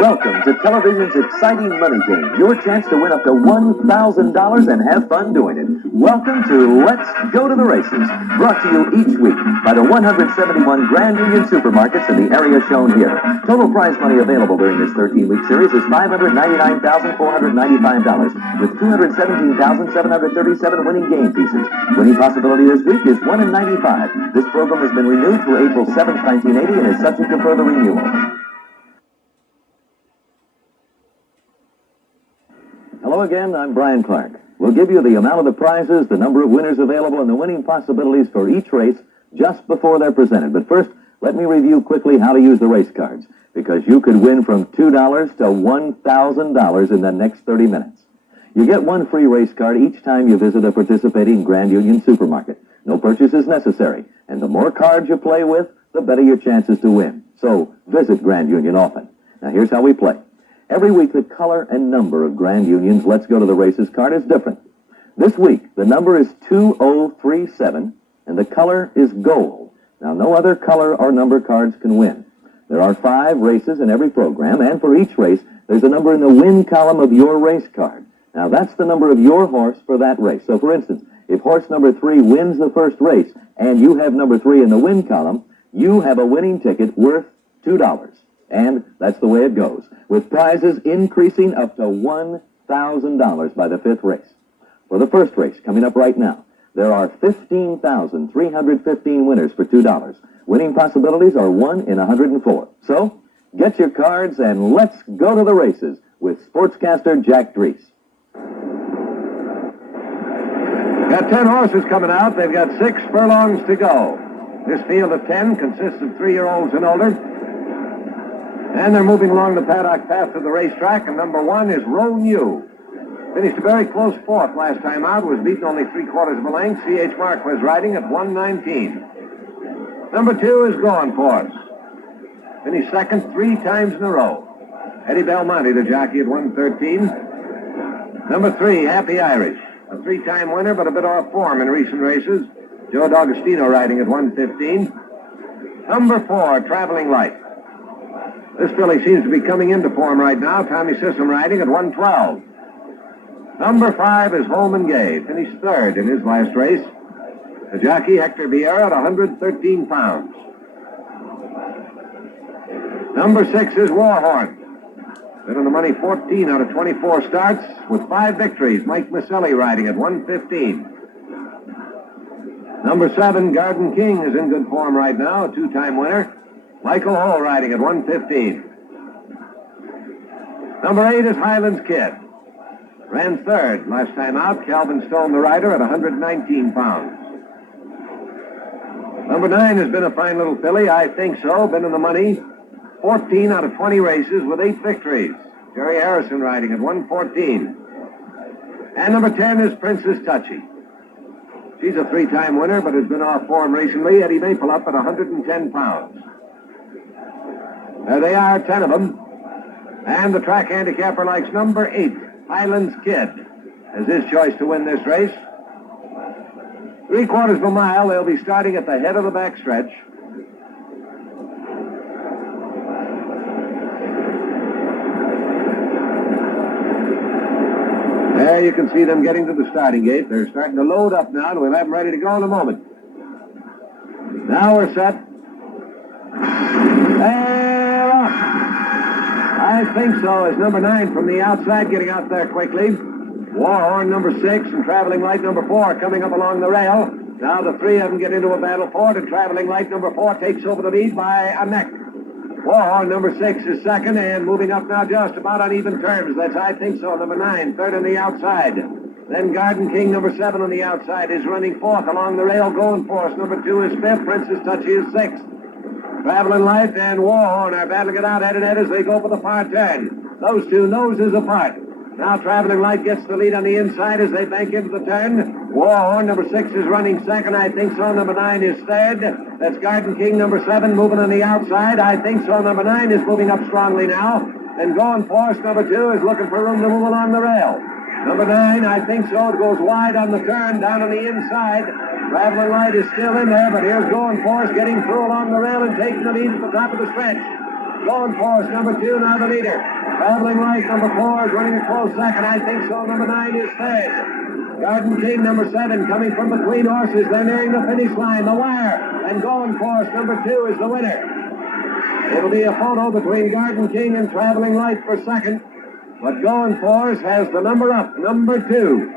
Welcome to television's exciting money game. Your chance to win up to $1,000 and have fun doing it. Welcome to Let's Go to the Races. Brought to you each week by the 171 Grand Union supermarkets in the area shown here. Total prize money available during this 13-week series is $599,495 with 217,737 winning game pieces. Winning possibility this week is 1 in 95. This program has been renewed through April 7th, 1980 and is subject to further renewal. Hello again, I'm Brian Clark. We'll give you the amount of the prizes, the number of winners available, and the winning possibilities for each race just before they're presented. But first, let me review quickly how to use the race cards, because you could win from $2 to $1,000 in the next 30 minutes. You get one free race card each time you visit a participating Grand Union supermarket. No purchase is necessary, and the more cards you play with, the better your chances to win. So, visit Grand Union often. Now, here's how we play. Every week, the color and number of Grand Union's Let's Go to the Races card is different. This week, the number is 2037, and the color is gold. Now, no other color or number cards can win. There are 5 races in every program, and for each race, there's a number in the win column of your race card. Now, that's the number of your horse for that race. So, for instance, if horse number 3 wins the first race, and you have number 3 in the win column, you have a winning ticket worth $2. And that's the way it goes, with prizes increasing up to $1,000 by the 5th race. For the first race, coming up right now, there are 15,315 winners for $2. Winning possibilities are 1 in 104. So, get your cards and let's go to the races with Sportscaster Jack DREES. Got 10 horses coming out. They've got 6 furlongs to go. This field of 10 consists of 3-year-olds and older. And they're moving along the paddock path to the racetrack, and number 1 is Roan U. Finished a very close 4th last time out, was beaten only 3/4 of a length. C.H. Marquez riding at 119. Number 2 is Going Force. Finished 2nd 3 times in a row. Eddie Belmonte, the jockey, at 113. Number 3, Happy Irish. A 3-time winner, but a bit off form in recent races. Joe D'Agostino riding at 115. Number 4, Traveling Light. This filly seems to be coming into form right now. Tommy Sissom riding at 112. Number 5 is Holman Gay. Finished 3rd in his last race. The jockey, Hector Vieira, at 113 pounds. Number 6 is Warhorn. Been on the money 14 out of 24 starts with 5 victories. Mike Maselli riding at 115. Number 7, Garden King, is in good form right now. A 2-time winner. Michael Hall riding at 115. Number 8 is Highlands Kid. Ran 3rd last time out. Calvin Stone, the rider, at 119 pounds. Number 9 has been a fine little filly. I think so. Been in the money 14 out of 20 races with 8 victories. Jerry Harrison riding at 114. And number 10 is Princess Touchy. She's a 3-time winner, but has been off form recently. Eddie Maple up at 110 pounds. There they are, 10 of them. And the track handicapper likes number 8, Highlands Kid, as his choice to win this race. 3/4 of a mile. They'll be starting at the head of the backstretch. There you can see them getting to the starting gate. They're starting to load up now, and we'll have them ready to go in a moment. Now we're set. They're off. I think so. Is number 9 from the outside getting out there quickly. Warhorn, number 6, and Traveling Light, number 4, coming up along the rail. Now the 3 of them get into a battle for it, and Traveling Light, number 4, takes over the lead by a neck. Warhorn, number 6, is 2nd, and moving up now just about on even terms. That's, I think so, number 9, 3rd on the outside. Then Garden King, number 7 on the outside, is running 4th along the rail. Going Force, number 2, is 5th. Princess Touchy is 6th. Traveling Light and Warhorn are battling it out head-to-head as they go for the far turn. Those 2 noses apart. Now Traveling Light gets the lead on the inside as they bank into the turn. Warhorn, number 6, is running 2nd. I think so. Number 9 is 3rd. That's Garden King, number 7, moving on the outside. I think so. Number 9 is moving up strongly now. And Going Force, number 2, is looking for room to move along the rail. Number 9, I think so. It goes wide on the turn, down on the inside. Traveling Light is still in there, but here's Going Force getting through along the rail and taking the lead at the top of the stretch. Going Force, number 2, now the leader. Traveling Light, number 4, is running a close second. I think so. Number 9 is third. Garden King, number 7, coming from between horses. They're nearing the finish line, the wire. And Going Force, number 2, is the winner. It'll be a photo between Garden King and Traveling Light for second. But Going Force has the number up, number 2.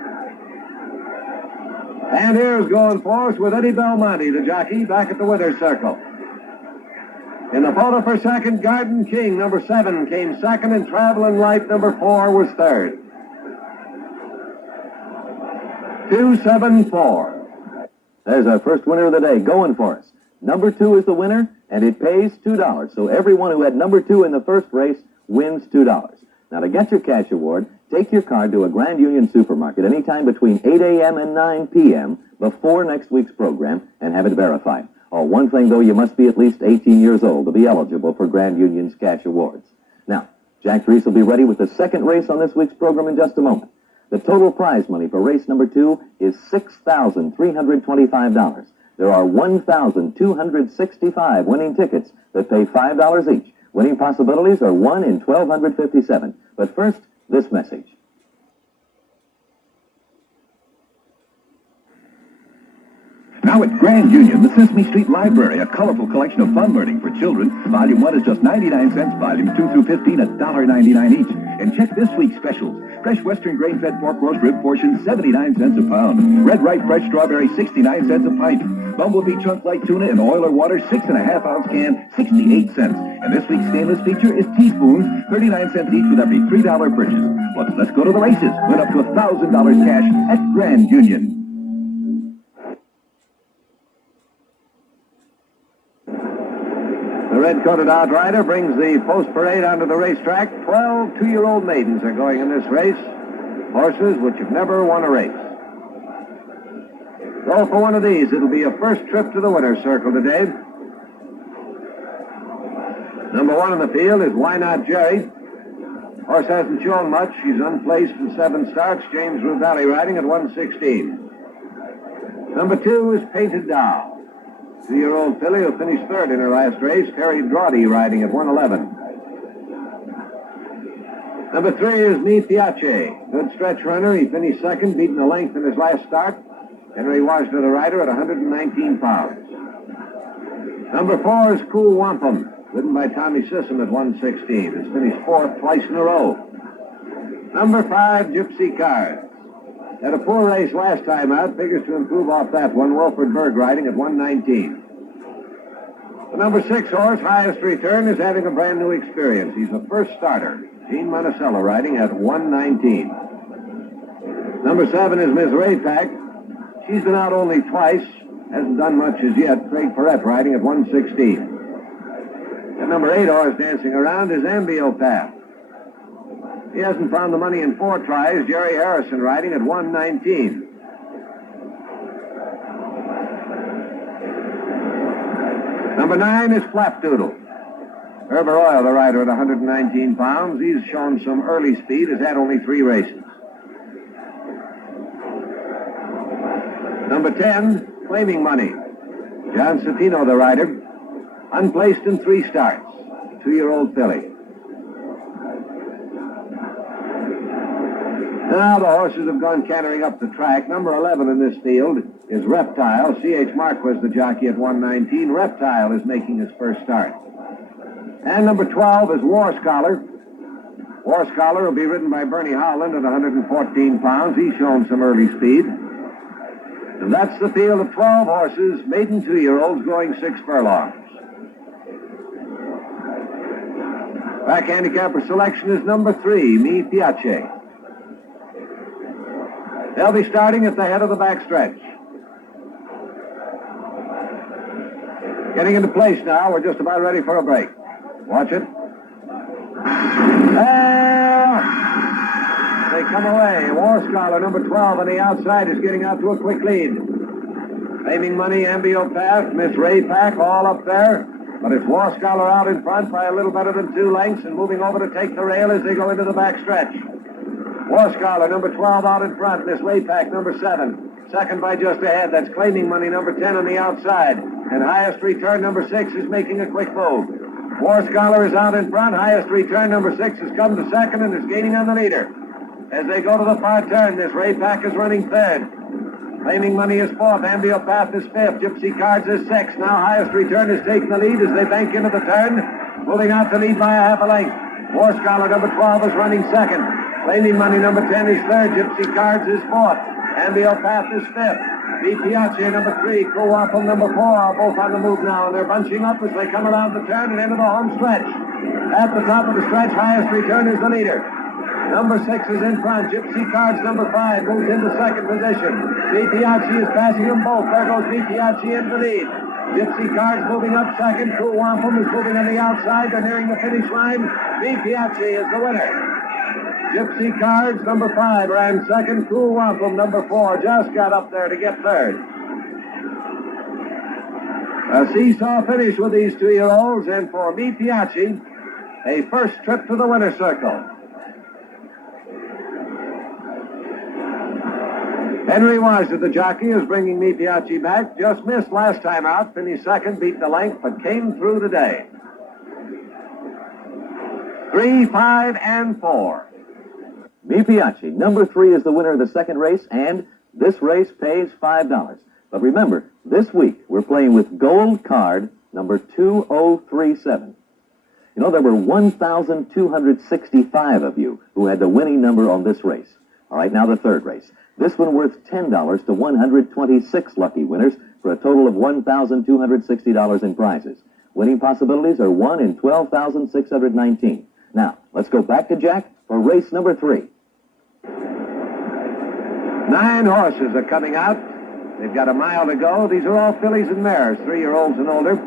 And here's Going Force with Eddie Belmonte, the jockey, back at the winner's circle. In the photo for second, Garden King, number 7, came second, and Traveling Light, number 4, was third. 274. There's our first winner of the day, Going Force. Number 2 is the winner, and it pays $2. So everyone who had number 2 in the first race wins $2. Now, to get your cash award, take your card to a Grand Union supermarket anytime between 8 a.m. and 9 p.m. before next week's program and have it verified. Oh, one thing, though, you must be at least 18 years old to be eligible for Grand Union's cash awards. Now, Jack Drees will be ready with the second race on this week's program in just a moment. The total prize money for race number 2 is $6,325. There are 1,265 winning tickets that pay $5 each. Winning possibilities are 1 in 1,257. But first, this message. Now at Grand Union, the Sesame Street Library, a colorful collection of fun learning for children. Volume 1 is just 99 cents, Volume 2 through 15 $1.99 each. And check this week's specials. Fresh Western grain-fed pork roast rib portion, 79 cents a pound. Red Ripe fresh strawberry, 69 cents a pint. Bumblebee chunk light tuna in oil or water, 6.5-ounce can, 68 cents. And this week's stainless feature is teaspoons, 39 cents each with every $3 purchase. But let's go to the races. Win up to $1,000 cash at Grand Union. The red-coated outrider brings the post-parade onto the racetrack. 12 two-year-old maidens are going in this race. Horses which have never won a race. So for one of these, it'll be a first trip to the winner's circle today. Number 1 in the field is Why Not Jerry. Horse hasn't shown much. She's unplaced in 7 starts. James Ruvali riding at 116. Number 2 is Painted Doll. 2-year-old filly who finished third in her last race. Terry Drawdy riding at 111. Number 3 is Mi Piace. Good stretch runner. He finished second, beaten a length in his last start. Henry Washler, the rider, at 119 pounds. Number 4 is Cool Wampum, ridden by Tommy Sisson at 116. Has finished 4th twice in a row. Number 5, Gypsy Cards. Had a poor race last time out, figures to improve off that one. Wilfred Berg riding at 119. The number 6 horse, Highest Return, is having a brand new experience. He's a first starter. Gene Monticello riding at 119. Number 7 is Miss Ray Pack. She's been out only twice, hasn't done much as yet. Craig Perrette riding at 116. And number 8 horse dancing around is Ambiopath. He hasn't found the money in 4 tries. Jerry Harrison riding at 119. Number 9 is Flapdoodle. Herb Arroyo, the rider, at 119 pounds. He's shown some early speed, has had only 3 races. Number 10, Claiming Money. John Citino, the rider, unplaced in 3 starts. 2-year-old filly. Now the horses have gone cantering up the track. Number 11 in this field is Reptile. C.H. Marquez, the jockey, at 119. Reptile is making his first start. And number 12 is War Scholar. War Scholar will be ridden by Bernie Howland at 114 pounds. He's shown some early speed. And that's the field of 12 horses, maiden 2-year-olds, going 6 furlongs. Back handicapper selection is number 3, Mi Piace. They'll be starting at the head of the backstretch. Getting into place now. We're just about ready for a break. Watch it. They come away. War Scholar, number 12, on the outside, is getting out to a quick lead. Claiming Money, Ambiopath, Miss Ray Pack, all up there. But it's War Scholar out in front by a little better than 2 lengths and moving over to take the rail as they go into the backstretch. War Scholar, number 12, out in front. Miss Waypack, number 7. Second by just ahead. That's Claiming Money, number 10, on the outside. And Highest Return, number 6, is making a quick move. War Scholar is out in front. Highest Return, number 6, has come to second and is gaining on the leader. As they go to the far turn, Miss Waypack is running third. Claiming Money is fourth. Ambiopath is fifth. Gypsy Cards is sixth. Now Highest Return is taking the lead as they bank into the turn. Moving out to lead by a half a length. War Scholar, number 12, is running second. Claiming Money, number 10, is third. Gypsy Cards is fourth. Ambiopath is fifth. Piace, number 3. Coopel, number 4, are both on the move now, and they're bunching up as they come around the turn and into the home stretch. At the top of the stretch, Highest Return is the leader. Number 6 is in front. Gypsy Cards, number 5, moves into second position. Piace is passing them both. There goes Piace in the lead. Gypsy Cards moving up second. Cool Wampum is moving on the outside. They're nearing the finish line. Piace is the winner. Gypsy Cards, number 5, ran second. Cool Wampum, number 4, just got up there to get third. A seesaw finish with these 2-year-olds, and for Piace, a first trip to the winner's circle. Henry Wise, the jockey, is bringing Piace back. Just missed last time out. Finished second, beat the length, but came through today. 3, 5, and 4. Piace, number 3, is the winner of the second race, and this race pays $5. But remember, this week we're playing with gold card number 2037. You know, there were 1,265 of you who had the winning number on this race. All right, now the third race. This one worth $10 to 126 lucky winners for a total of $1,260 in prizes. Winning possibilities are 1 in 12,619. Now, let's go back to Jack for race number 3. 9 horses are coming out. They've got a mile to go. These are all fillies and mares, 3-year-olds and older.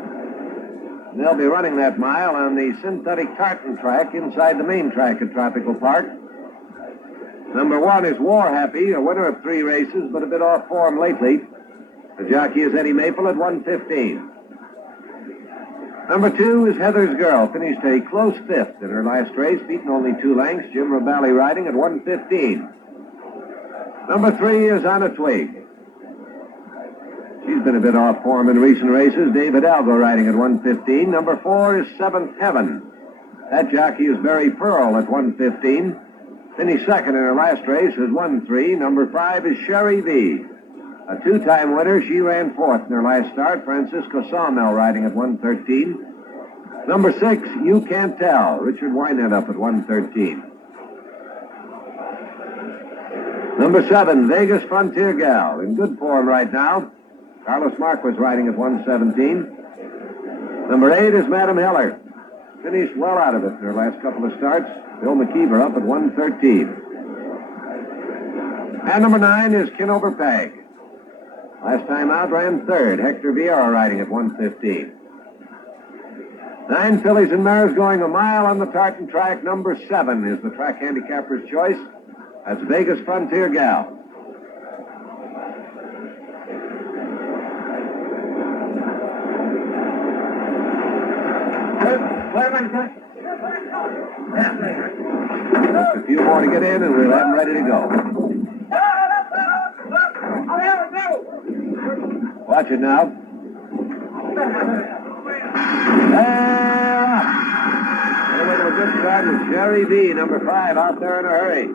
They'll be running that mile on the synthetic tartan track inside the main track at Tropical Park. Number 1 is War Happy, a winner of 3 races, but a bit off form lately. The jockey is Eddie Maple at 1:15. Number 2 is Heather's Girl, finished a close 5th in her last race, beaten only 2 lengths. Jim Rabali riding at 1:15. Number 3 is On a Twig. She's been a bit off form in recent races. David Algo riding at 1:15. Number 4 is Seventh Heaven. That jockey is Barry Pearl at 1:15. Finished second in her last race is 1-3. Number 5 is Sherry V. A 2-time winner. She ran 4th in her last start. Francisco Sawmill riding at 1:13. Number 6, You Can't Tell. Richard Wynett up at 1:13. Number 7, Vegas Frontier Gal. In good form right now. Carlos Marquez riding at 1:17. Number 8 is Madam Heller. Finished well out of it in her last couple of starts. Bill McKeever up at 1:13. And number 9 is Kinover Peg. Last time out ran 3rd. Hector Vieira riding at 1:15. 9 fillies and mares going a mile on the tartan track. Number 7 is the track handicapper's choice. That's Vegas Frontier Gal. Just a few more to get in, and we'll have them ready to go. Watch it now. Away to a good start with Sherry V, number 5, out there in a hurry.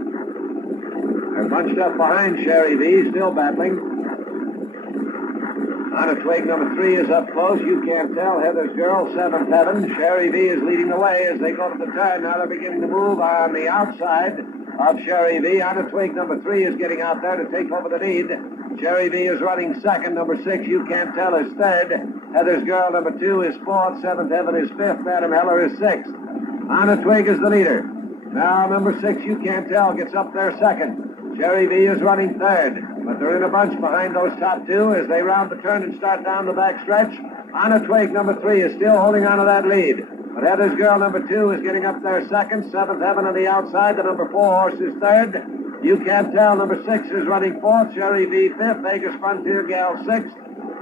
They're bunched up behind Sherry V, still battling. On a Twig, number 3 is up close. You Can't Tell. Heather's Girl, 7th Heaven. Sherry V is leading the way as they go to the turn. Now they're beginning to move on the outside of Sherry V. On a Twig, number 3 is getting out there to take over the lead. Sherry V is running second. Number 6, You Can't Tell, is third. Heather's Girl, number 2, is fourth. 7th Heaven is fifth. Madam Heller is sixth. On a Twig is the leader. Now number 6, You Can't Tell, gets up there second. Sherry V is running third, but they're in a bunch behind those top 2 as they round the turn and start down the back stretch. On a Twig, number 3, is still holding on to that lead. But Heather's Girl, number 2, is getting up there second. 7th Heaven on the outside. The number 4 horse is third. You Can't Tell, number 6, is running fourth. Sherry V, fifth. Vegas Frontier Gal, sixth.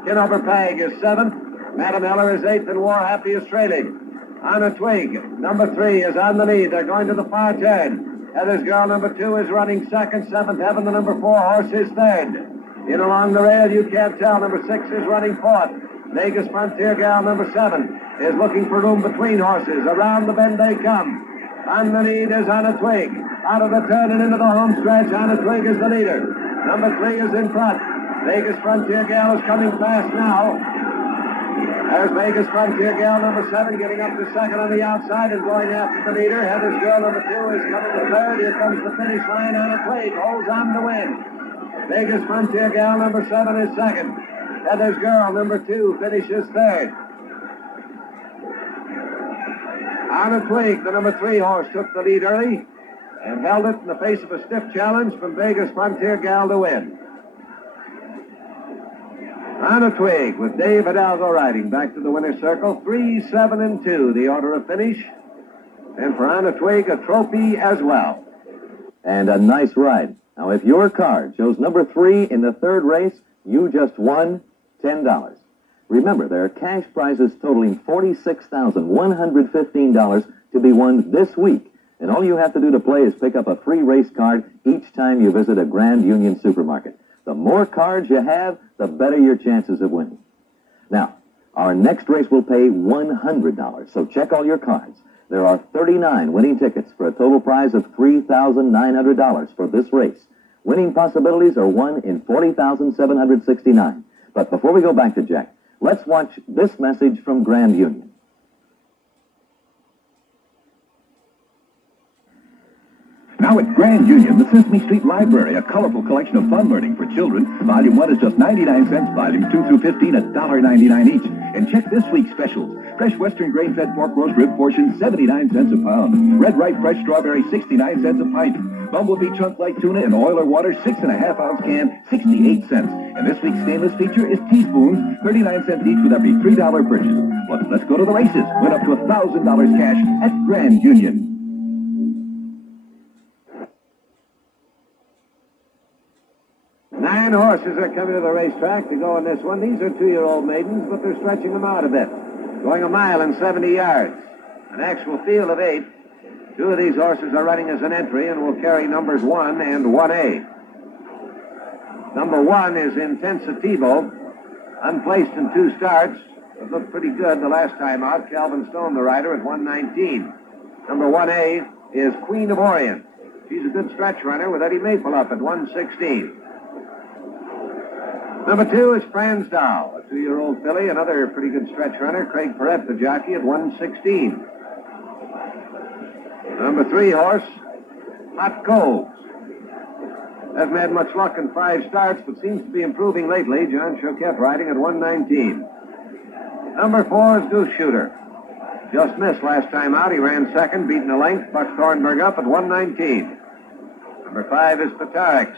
Kinover Peg is seventh. Madam Heller is eighth, and War Happy is trailing. On a Twig, number 3 is on the lead. They're going to the far turn. Heather's Girl, number 2, is running second. Seventh Heaven, the number 4 horse, is third. In along the rail, You Can't Tell, number 6, is running fourth. Vegas Frontier Gal, number 7, is looking for room between horses. Around the bend they come. On the lead is On a Twig. Out of the turn and into the home stretch, On a Twig is the leader. Number 3 is in front. Vegas Frontier Gal is coming fast now. There's Vegas Frontier Gal, number 7, getting up to second on the outside and going after the leader. Heather's Girl, number 2, is coming to third. Here comes the finish line. On a Twig holds on to win. Vegas Frontier Gal, number 7, is second. Heather's Girl, number 2, finishes third. On a Twig, the number 3 horse, took the lead early and held it in the face of a stiff challenge from Vegas Frontier Gal to win. On a Twig with Dave Hidalgo riding back to the winner's circle. 3, 7, and 2, the order of finish. And for On a Twig, a trophy as well. And a nice ride. Now, if your card shows number 3 in the third race, you just won $10. Remember, there are cash prizes totaling $46,115 to be won this week. And all you have to do to play is pick up a free race card each time you visit a Grand Union supermarket. The more cards you have, the better your chances of winning. Now, our next race will pay $100, so check all your cards. There are 39 winning tickets for a total prize of $3,900 for this race. Winning possibilities are 1 in 40,769. But before we go back to Jack, let's watch this message from Grand Union. Now at Grand Union, the Sesame Street Library, a colorful collection of fun learning for children. Volume 1 is just 99 cents, Volume 2 through 15, $1.99 each. And check this week's specials. Fresh Western grain-fed pork roast rib portion, 79 cents a pound. Red Ripe fresh strawberry, 69 cents a pint. Bumblebee chunk light tuna in oil or water, 6.5-ounce can, 68 cents. And this week's stainless feature is teaspoons, 39 cents each with every $3 purchase. Plus, let's go to the races. Win up to $1,000 cash at Grand Union. 9 horses are coming to the racetrack to go in this one. These are 2-year-old maidens, but they're stretching them out a bit. Going 1 mile and 70 yards. An actual field of 8. 2 of these horses are running as an entry and will carry numbers 1 and 1A. Number 1 is Intensitivo, unplaced in 2 starts. It looked pretty good the last time out. Calvin Stone, the rider, at 119. Number 1A is Queen of Orient. She's a good stretch runner with Eddie Maple up at 116. Number 2 is Franz Dow, a 2-year-old filly, another pretty good stretch runner. Craig Perrette, the jockey, at 116. Number 3 horse, Hot Coals. Hasn't had much luck in 5 starts, but seems to be improving lately. John Choquette riding at 119. Number 4 is Goose Shooter. Just missed last time out. He ran second, beaten a length. Buck Thornburg up at 119. Number 5 is Patarix.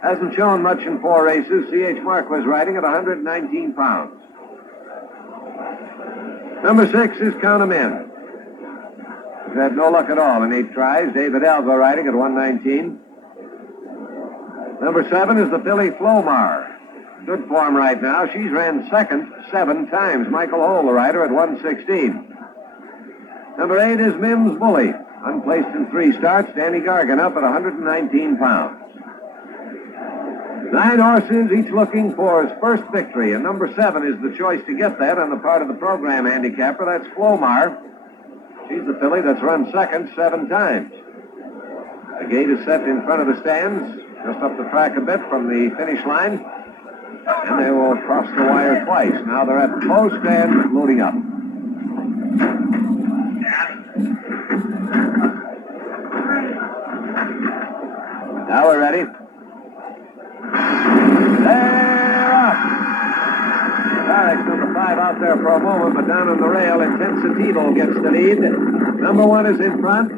Hasn't shown much in 4 races. C.H. Mark was riding at 119 pounds. Number 6 is Count 'em In. He's had no luck at all in 8 tries. David Algo riding at 119. Number 7 is the filly Flomar. Good form right now. She's ran second 7 times. Michael Hole, the rider, at 116. Number 8 is Mims Bully. Unplaced in 3 starts. Danny Gargan up at 119 pounds. 9 horses, each looking for his first victory, and number 7 is the choice to get that on the part of the program handicapper. That's Flomar. She's the filly that's run second 7 times. The gate is set in front of the stands, just up the track a bit from the finish line, and they will cross the wire twice. Now they're at the post and loading up. Now we're ready. They're up. Alex, number 5 out there for a moment, but down on the rail, Intensitivo gets the lead. Number 1 is in front.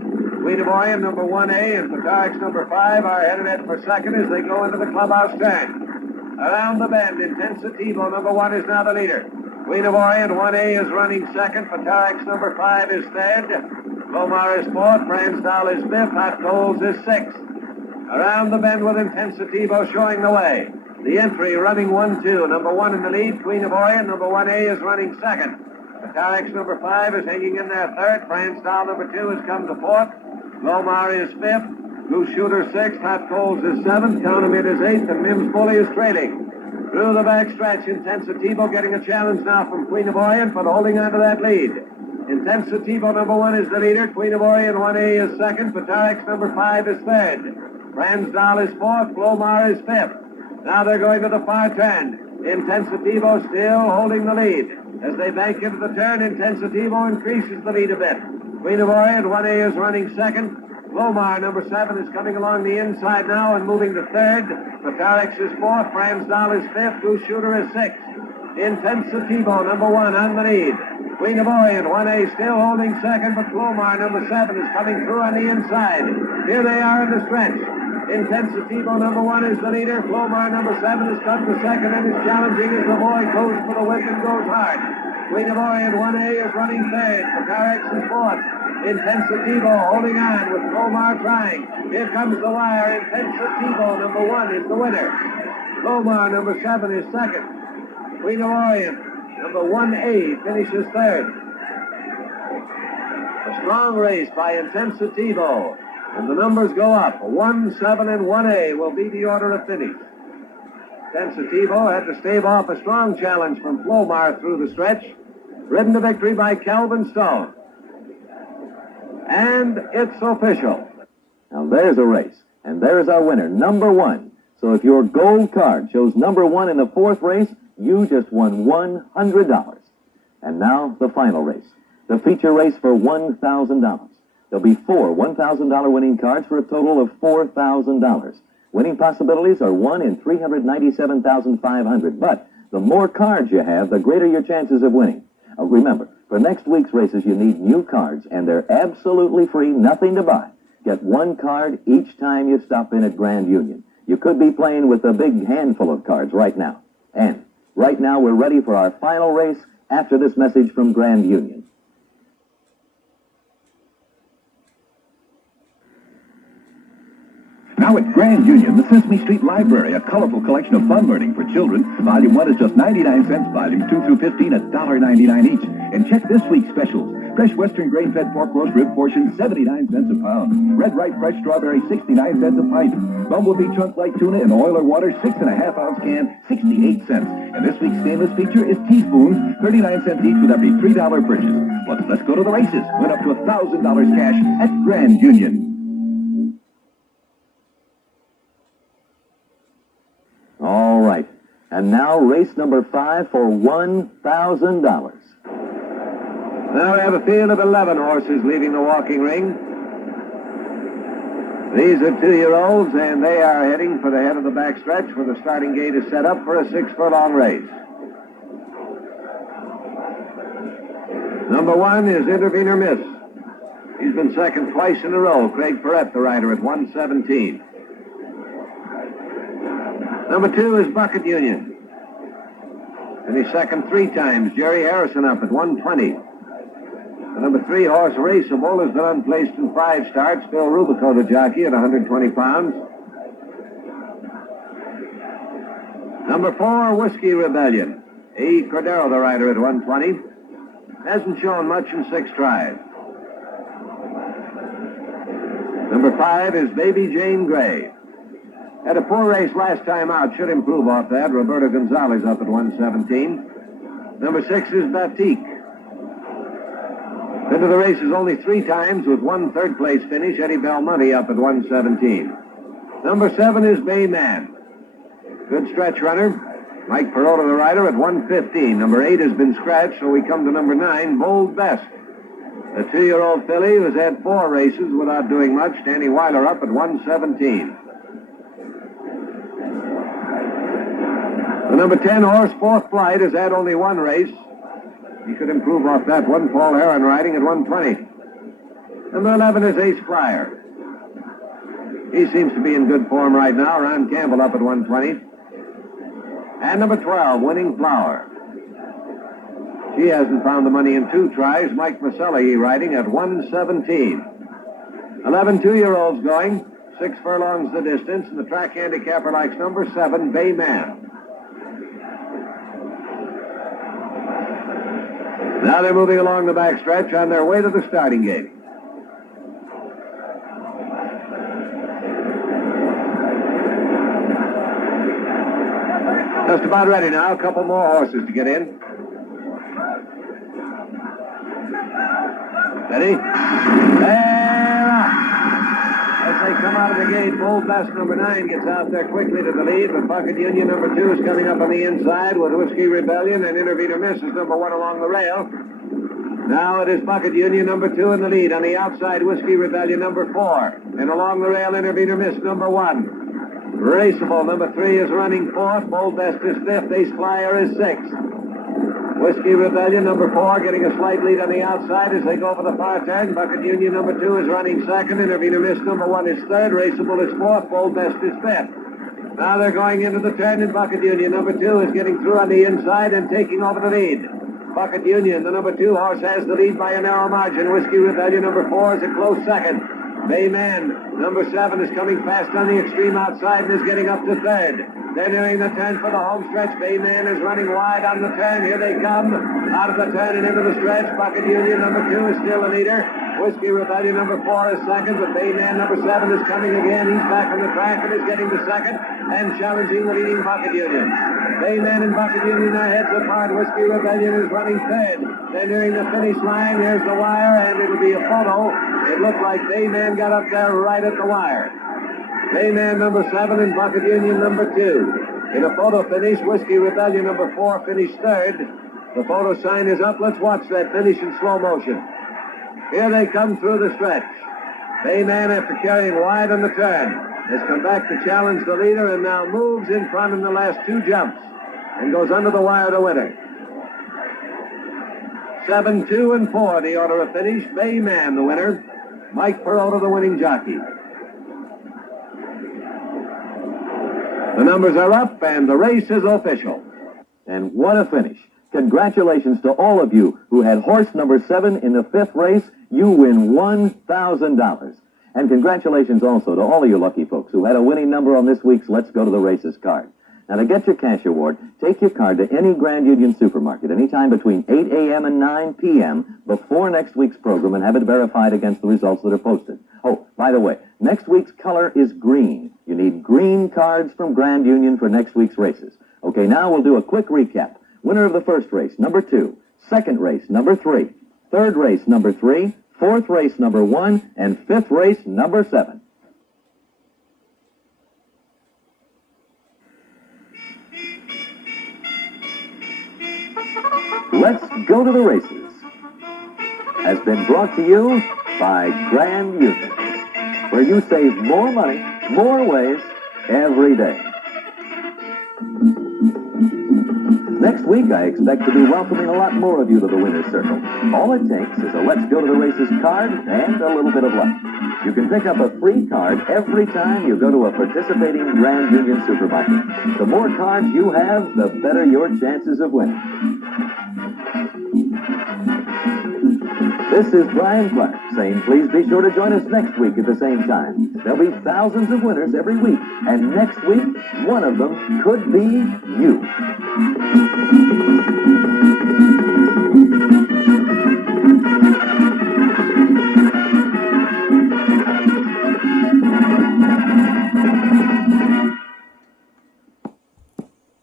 Queen of Orient, number 1A, and Patarix, number 5, are headed in for second as they go into the clubhouse turn. Around the bend, Intensitivo, number 1, is now the leader. Queen of Orient, 1A, is running second. Patarix, number 5, is third. Flomar is fourth. Franz Dahl is fifth. Hot Coals is sixth. Around the bend with Intensitivo showing the way. The entry running 1-2. Number 1 in the lead, Queen of Orient. Number 1A is running second. Patarix, number 5, is hanging in there third. Franz Dahl, number 2, has come to fourth. Lomar is fifth. Goose Shooter sixth. Hot Coals is seventh. Count 'em in is eighth. And Mims Bully is trailing. Through the back stretch, Intensitivo getting a challenge now from Queen of Orient, but holding on to that lead. Intensitivo, number one, is the leader. Queen of Orient, 1A, is second. Patarix, number 5, is third. Ransdal is fourth. Lomar is fifth. Now they're going to the far turn. Intensitivo still holding the lead. As they bank into the turn, Intensitivo increases the lead a bit. Queen of Orient, 1A, is running second. Lomar, number 7, is coming along the inside now and moving to third. Patarix is fourth. Ransdal is fifth. Goose Shooter is sixth. Intensitivo, number 1, on the lead. Queen of Orient, 1A, still holding second, but Lomar, number 7, is coming through on the inside. Here they are in the stretch. Intensitivo, number 1, is the leader. Lomar, number 7, is cut to second and is challenging as the boy goes for the whip and goes hard. Queen of Orient, 1A, is running third. Patarix is fourth. Intensitivo holding on with Lomar trying. Here comes the wire. Intensitivo, number 1, is the winner. Lomar, number 7, is second. Queen of Orient, number 1A, finishes third. A strong race by Intensitivo. And the numbers go up. 1, 7, and 1A will be the order of finish. Intensitivo had to stave off a strong challenge from Lomar through the stretch. Ridden to victory by Calvin Stone. And it's official. Now there's a race, and there's our winner, number 1. So if your gold card shows number 1 in the 4th race, you just won $100. And now the final race, the feature race for $1,000. There'll be 4 $1,000 winning cards for a total of $4,000. Winning possibilities are 1 in 397,500. But the more cards you have, the greater your chances of winning. Remember, for next week's races, you need new cards, and they're absolutely free, nothing to buy. Get 1 card each time you stop in at Grand Union. You could be playing with a big handful of cards right now. And right now, we're ready for our final race after this message from Grand Union. Now at Grand Union, the Sesame Street Library, a colorful collection of fun learning for children. Volume 1 is just 99 cents. Volume 2 through 15, $1.99 each. And check this week's specials. Fresh Western grain-fed pork roast rib portion, 79 cents a pound. Red Ripe fresh strawberry, 69 cents a pint. Bumblebee chunk light tuna in oil or water, 6.5-ounce can, 68 cents. And this week's stainless feature is teaspoons, 39 cents each with every $3 purchase. Plus, let's go to the races. Win up to $1,000 cash at Grand Union. All right. And now race number 5 for $1,000. Now we have a field of 11 horses leaving the walking ring. These are 2-year-olds, and they are heading for the head of the backstretch where the starting gate is set up for a 6-furlong race. Number 1 is Intervenor Miss. He's been second twice in a row. Craig Perrette, the rider, at 117. Number 2 is Bucket Union. And he's second 3 times. Jerry Harrison up at 120. The number 3 horse, Raceable, has been unplaced in 5 starts. Phil Rubico, the jockey, at 120 pounds. Number 4, Whiskey Rebellion. A. Cordero, the rider, at 120. Hasn't shown much in 6 tries. Number 5 is Baby Jane Gray. Had a poor race last time out. Should improve off that. Roberto Gonzalez up at 117. Number 6 is Batik. Been to the races only 3 times with 1 third-place finish. Eddie Belmonte up at 117. Number 7 is Bayman. Good stretch runner. Mike Perota, the rider, at 115. Number 8 has been scratched, so we come to number 9, Bold Best. A 2-year-old filly who's had 4 races without doing much. Danny Weiler up at 117. The number 10 horse, Fourth Flight, has had only 1 race. He could improve off that one. Paul Heron riding at 120. Number 11 is Ace Flyer. He seems to be in good form right now. Ron Campbell up at 120. And number 12, Winning Flower. She hasn't found the money in 2 tries. Mike Maselli riding at 117. 11 2-year-olds going. 6 furlongs the distance. And the track handicapper likes number 7, Bayman. Now they're moving along the backstretch on their way to the starting gate. Just about ready now. A couple more horses to get in. Ready? They're off. As they come out of the gate, Bold Best number 9 gets out there quickly to the lead, but Bucket Union number 2 is coming up on the inside with Whiskey Rebellion, and Intervener Miss is number 1 along the rail. Now it is Bucket Union number 2 in the lead. On the outside, Whiskey Rebellion number 4. And along the rail, Intervener Miss number 1. Raceable number 3 is running 4th. Bold Best is 5th. Ace Flyer is 6th. Whiskey Rebellion number 4 getting a slight lead on the outside as they go for the far turn. Bucket Union number 2 is running 2nd. Intervener Miss number 1 is 3rd. Raceable is 4th. Bold Best is 5th. Now they're going into the turn, and Bucket Union number 2 is getting through on the inside and taking over the lead. Bucket Union, the number 2 horse, has the lead by a narrow margin. Whiskey Rebellion number 4 is a close second. Bayman, number 7, is coming fast on the extreme outside and is getting up to 3rd. They're nearing the turn for the home stretch. Bayman is running wide on the turn. Here they come. Out of the turn and into the stretch. Bucket Union number 2 is still the leader. Whiskey Rebellion number 4 is second, but Bayman number 7 is coming again. He's back on the track and is getting to second and challenging the leading Bucket Union. Bayman and Bucket Union are heads apart. Whiskey Rebellion is running 3rd. They're nearing the finish line. Here's the wire, and it'll be a photo. It looked like Bayman got up there right at the wire. Bayman number 7 and Bucket Union number 2. In a photo finish, Whiskey Rebellion number 4 finished 3rd. The photo sign is up. Let's watch that finish in slow motion. Here they come through the stretch. Bayman, after carrying wide on the turn, has come back to challenge the leader and now moves in front in the last 2 jumps and goes under the wire to win it. 7, 2, and 4, the order of finish. Bayman, the winner. Mike Perota, the winning jockey. The numbers are up, and the race is official. And what a finish. Congratulations to all of you who had horse number 7 in the 5th race. You win $1,000. And congratulations also to all of you lucky folks who had a winning number on this week's Let's Go to the Races card. Now, to get your cash award, take your card to any Grand Union supermarket anytime between 8 a.m. and 9 p.m. before next week's program and have it verified against the results that are posted. Oh, by the way, next week's color is green. You need green cards from Grand Union for next week's races. Okay, now we'll do a quick recap. Winner of the first race, number 2. Second race, number 3. Third race, number 3. Fourth race, number 1. And fifth race, number 7. Let's Go to the Races has been brought to you by Grand Union, where you save more money, more ways, every day. Next week, I expect to be welcoming a lot more of you to the winner's circle. All it takes is a Let's Go to the Races card and a little bit of luck. You can pick up a free card every time you go to a participating Grand Union supermarket. The more cards you have, the better your chances of winning. This is Brian Clark saying please be sure to join us next week at the same time. There'll be thousands of winners every week, and next week, one of them could be you.